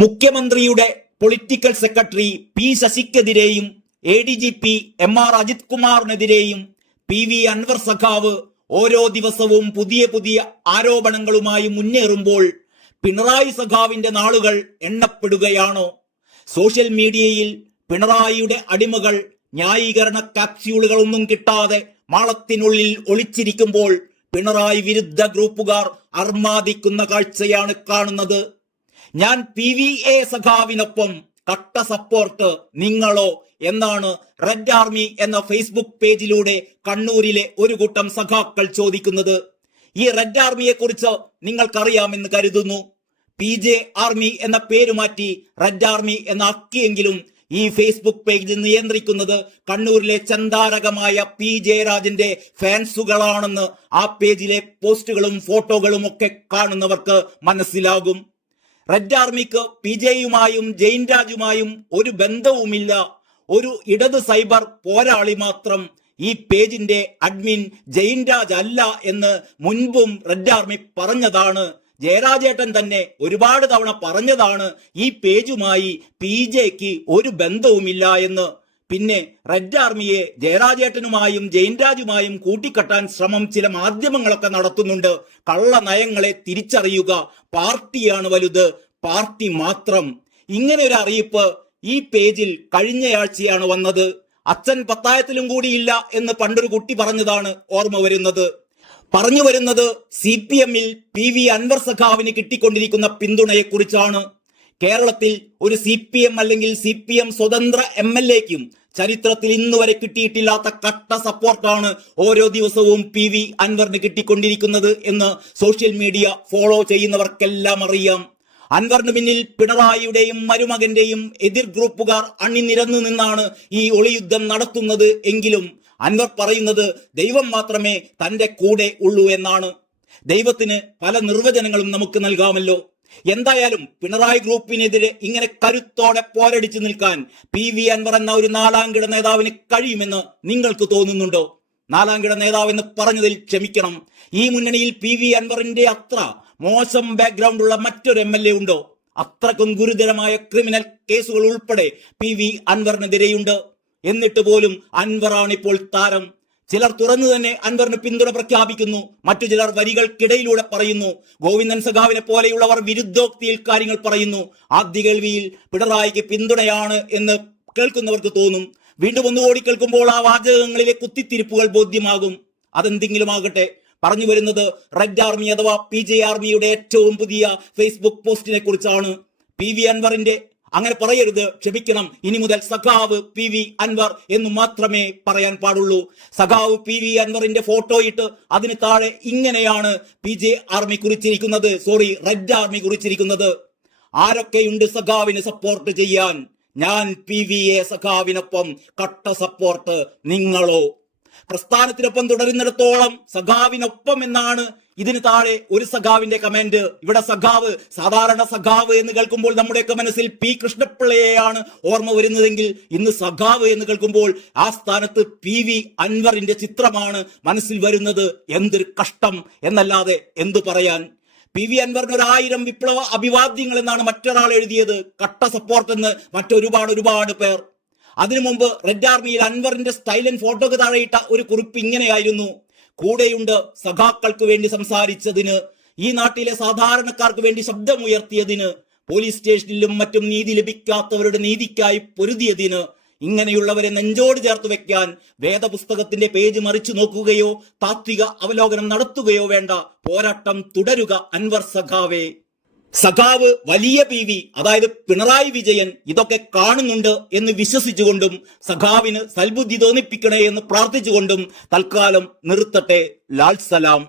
മുഖ്യമന്ത്രിയുടെ political secretary P ശശിക്കെതിരെയും ADGP MR Ajith കുമാറിനെതിരെയും PV അൻവർ സഖാവ് ഓരോ ദിവസവും പുതിയ പുതിയ ആരോപണങ്ങളുമായി മുന്നേറുമ്പോൾ പിണറായി സഖാവിന്റെ നാളുകൾ എണ്ണപ്പെടുകയാണോ? സോഷ്യൽ മീഡിയയിൽ പിണറായിയുടെ അടിമകൾ ന്യായീകരണ കാപ്സ്യൂളുകളൊന്നും കിട്ടാതെ മാളത്തിനുള്ളിൽ ഒളിച്ചിരിക്കുമ്പോൾ പിണറായി വിരുദ്ധ ഗ്രൂപ്പുകാർ അർമാദിക്കുന്ന കാഴ്ചയാണ് കാണുന്നത്. ഞാൻ PVA സഖാവിനൊപ്പം, കട്ട സപ്പോർട്ട് നിങ്ങളോ എന്നാണ് റെഡ് ആർമി എന്ന ഫേസ്ബുക്ക് പേജിലൂടെ കണ്ണൂരിലെ ഒരു കൂട്ടം സഖാക്കൾ ചോദിക്കുന്നത്. ഈ റെഡ് ആർമിയെ കുറിച്ച് നിങ്ങൾക്കറിയാമെന്ന് കരുതുന്നു. PJ ആർമി എന്ന പേര് മാറ്റി റെഡ് ആർമി എന്നാക്കിയെങ്കിലും ഈ ഫേസ്ബുക്ക് പേജ് നിയന്ത്രിക്കുന്നത് കണ്ണൂരിലെ ചന്താരകമായ P ജയരാജന്റെ ഫാൻസുകളാണെന്ന് ആ പേജിലെ പോസ്റ്റുകളും ഫോട്ടോകളും ഒക്കെ കാണുന്നവർക്ക് മനസ്സിലാകും. റെഡ് ആർമിക്ക് PJയുമായും ജെയിൻ രാജുമായും ഒരു ബന്ധവുമില്ല. ഒരു ഇടത് സൈബർ പോരാളി മാത്രം ഈ പേജിന്റെ അഡ്മിൻ ജെയിൻ രാജ് അല്ല എന്ന് മുൻപും റെഡ് ആർമി പറഞ്ഞതാണ്. ജയരാജേട്ടൻ തന്നെ ഒരുപാട് തവണ പറഞ്ഞതാണ് ഈ പേജുമായി PJക്ക് ഒരു ബന്ധവുമില്ല എന്ന്. പിന്നെ റെഡ് ആർമിയെ ജയരാജേട്ടനുമായും ജെയിൻ രാജുമായും കൂട്ടിക്കെട്ടാൻ ശ്രമം ചില മാധ്യമങ്ങളൊക്കെ നടത്തുന്നുണ്ട്. കള്ള നയങ്ങളെ തിരിച്ചറിയുക, പാർട്ടിയാണ് വലുത്, പാർട്ടി മാത്രം. ഇങ്ങനെ ഒരു അറിയിപ്പ് ഈ പേജിൽ കഴിഞ്ഞയാഴ്ചയാണ് വന്നത്. അച്ഛൻ പത്തായത്തിലും കൂടിയില്ല എന്ന് പണ്ടൊരു കുട്ടി പറഞ്ഞതാണ് ഓർമ്മ വരുന്നത്. പറഞ്ഞു വരുന്നത് CPMൽ PV അൻവർ സഖാവിന് കിട്ടിക്കൊണ്ടിരിക്കുന്ന പിന്തുണയെ കുറിച്ചാണ്. കേരളത്തിൽ ഒരു CPM അല്ലെങ്കിൽ CPM സ്വതന്ത്ര MLAക്കും ചരിത്രത്തിൽ ഇന്നുവരെ കിട്ടിയിട്ടില്ലാത്ത കട്ട സപ്പോർട്ടാണ് ഓരോ ദിവസവും PV അൻവറിന് കിട്ടിക്കൊണ്ടിരിക്കുന്നത് എന്ന് സോഷ്യൽ മീഡിയ ഫോളോ ചെയ്യുന്നവർക്കെല്ലാം അറിയാം. അൻവറിന് പിന്നിൽ പിണറായിയുടെയും മരുമകന്റെയും എതിർ ഗ്രൂപ്പുകാർ അണിനിരന്നു നിന്നാണ് ഈ ഒളിയുദ്ധം നടത്തുന്നത് എങ്കിലും അൻവർ പറയുന്നത് ദൈവം മാത്രമേ തന്റെ കൂടെ ഉള്ളൂ എന്നാണ്. ദൈവത്തിന് പല നിർവചനങ്ങളും നമുക്ക് നൽകാമല്ലോ. എന്തായാലും പിണറായി ഗ്രൂപ്പിനെതിരെ ഇങ്ങനെ കരുത്തോടെ പോരടിച്ചു നിൽക്കാൻ PV അൻവർ എന്ന ഒരു നാലാംകിട നേതാവിന് കഴിയുമെന്ന് നിങ്ങൾക്ക് തോന്നുന്നുണ്ടോ? നാലാംകിട നേതാവെന്ന് പറഞ്ഞതിൽ ക്ഷമിക്കണം. ഈ മുന്നണിയിൽ PV അൻവറിന്റെ അത്ര മോശം ബാക്ക്ഗ്രൗണ്ട് ഉള്ള മറ്റൊരു MLA ഉണ്ടോ? അത്രക്കും ഗുരുതരമായ ക്രിമിനൽ കേസുകൾ ഉൾപ്പെടെ PV അൻവറിനെതിരെയുണ്ട്. എന്നിട്ട് പോലും അൻവറാണ് ഇപ്പോൾ താരം. ചിലർ തുറന്നു തന്നെ അൻവറിന് പിന്തുണ പ്രഖ്യാപിക്കുന്നു. മറ്റു ചിലർ വരികൾക്കിടയിലൂടെ പറയുന്നു. ഗോവിന്ദൻ സഖാവിനെ പോലെയുള്ളവർ വിരുദ്ധോക്തിയിൽ കാര്യങ്ങൾ പറയുന്നു. ആദ്യ കേൾവിയിൽ പിണറായിക്ക് പിന്തുണയാണ് എന്ന് കേൾക്കുന്നവർക്ക് തോന്നും. വീണ്ടും ഒന്നുകൂടി കേൾക്കുമ്പോൾ ആ വാചകങ്ങളിലെ കുത്തിത്തിരിപ്പുകൾ ബോധ്യമാകും. അതെന്തെങ്കിലും ആകട്ടെ, പറഞ്ഞു വരുന്നത് റെഡ് ആർമി അഥവാ PJ ആർമിയുടെ ഏറ്റവും പുതിയ ഫേസ്ബുക്ക് പോസ്റ്റിനെ കുറിച്ചാണ്. PV അൻവറിന്റെ, അങ്ങനെ പറയരുത്, ക്ഷമിക്കണം, ഇനി മുതൽ സഖാവ് PV അൻവർ എന്ന് മാത്രമേ പറയാൻ പാടുള്ളൂ. സഖാവ് PV അൻവറിന്റെ ഫോട്ടോ ഇട്ട് അതിന് താഴെ ഇങ്ങനെയാണ് PJ ആർമി കുറിച്ചിരിക്കുന്നത്, റെഡ് ആർമി കുറിച്ചിരിക്കുന്നത്. ആരൊക്കെയുണ്ട് സഖാവിന് സപ്പോർട്ട് ചെയ്യാൻ? ഞാൻ PVA സഖാവിനൊപ്പം, കട്ട സപ്പോർട്ട് നിങ്ങളോ? പ്രസ്ഥാനത്തിനൊപ്പം തുടരുന്നിടത്തോളം സഖാവിനൊപ്പം എന്നാണ് ഇതിന് താഴെ ഒരു സഖാവിന്റെ കമന്റ്. ഇവിടെ സഖാവ്, സാധാരണ സഖാവ് എന്ന് കേൾക്കുമ്പോൾ നമ്മുടെയൊക്കെ മനസ്സിൽ P കൃഷ്ണപിള്ളയെയാണ് ഓർമ്മ വരുന്നതെങ്കിൽ ഇന്ന് സഖാവ് എന്ന് കേൾക്കുമ്പോൾ ആ സ്ഥാനത്ത് PV അൻവറിന്റെ ചിത്രമാണ് മനസ്സിൽ വരുന്നത്. എന്തൊരു കഷ്ടം എന്നല്ലാതെ എന്തു പറയാൻ. PV അൻവറിന് 1000 വിപ്ലവ അഭിവാദ്യങ്ങൾ എന്നാണ് മറ്റൊരാൾ എഴുതിയത്. കട്ട സപ്പോർട്ട് എന്ന് മറ്റൊരുപാട് പേർ. അതിനു മുമ്പ് റെഡ് ആർമിയിൽ അൻവറിന്റെ സ്റ്റൈലൻ ഫോട്ടോക്ക് താഴെയിട്ട ഒരു കുറിപ്പ് ഇങ്ങനെയായിരുന്നു: കൂടെയുണ്ട് സഖാക്കൾക്ക് വേണ്ടി സംസാരിച്ചതിന്, ഈ നാട്ടിലെ സാധാരണക്കാർക്ക് വേണ്ടി ശബ്ദമുയർത്തിയതിന്, പോലീസ് സ്റ്റേഷനിലും മറ്റും നീതി ലഭിക്കാത്തവരുടെ നീതിക്കായി പൊരുതിയതിന്. ഇങ്ങനെയുള്ളവരെ നെഞ്ചോട് ചേർത്ത് വെക്കാൻ വേദപുസ്തകത്തിന്റെ പേജ് മറിച്ചു നോക്കുകയോ താത്വിക അവലോകനം നടത്തുകയോ വേണ്ട. പോരാട്ടം തുടരുക അൻവർ സഖാവേ. സഖാവ് വലിയ PV, അതായത് പിണറായി വിജയൻ ഇതൊക്കെ കാണുന്നുണ്ട് എന്ന് വിശ്വസിച്ചുകൊണ്ടും സഖാവിന് സൽബുദ്ധി തോന്നിപ്പിക്കണേ എന്ന് പ്രാർത്ഥിച്ചുകൊണ്ടും തൽക്കാലം നിർത്തട്ടെ. ലാൽ സലാം.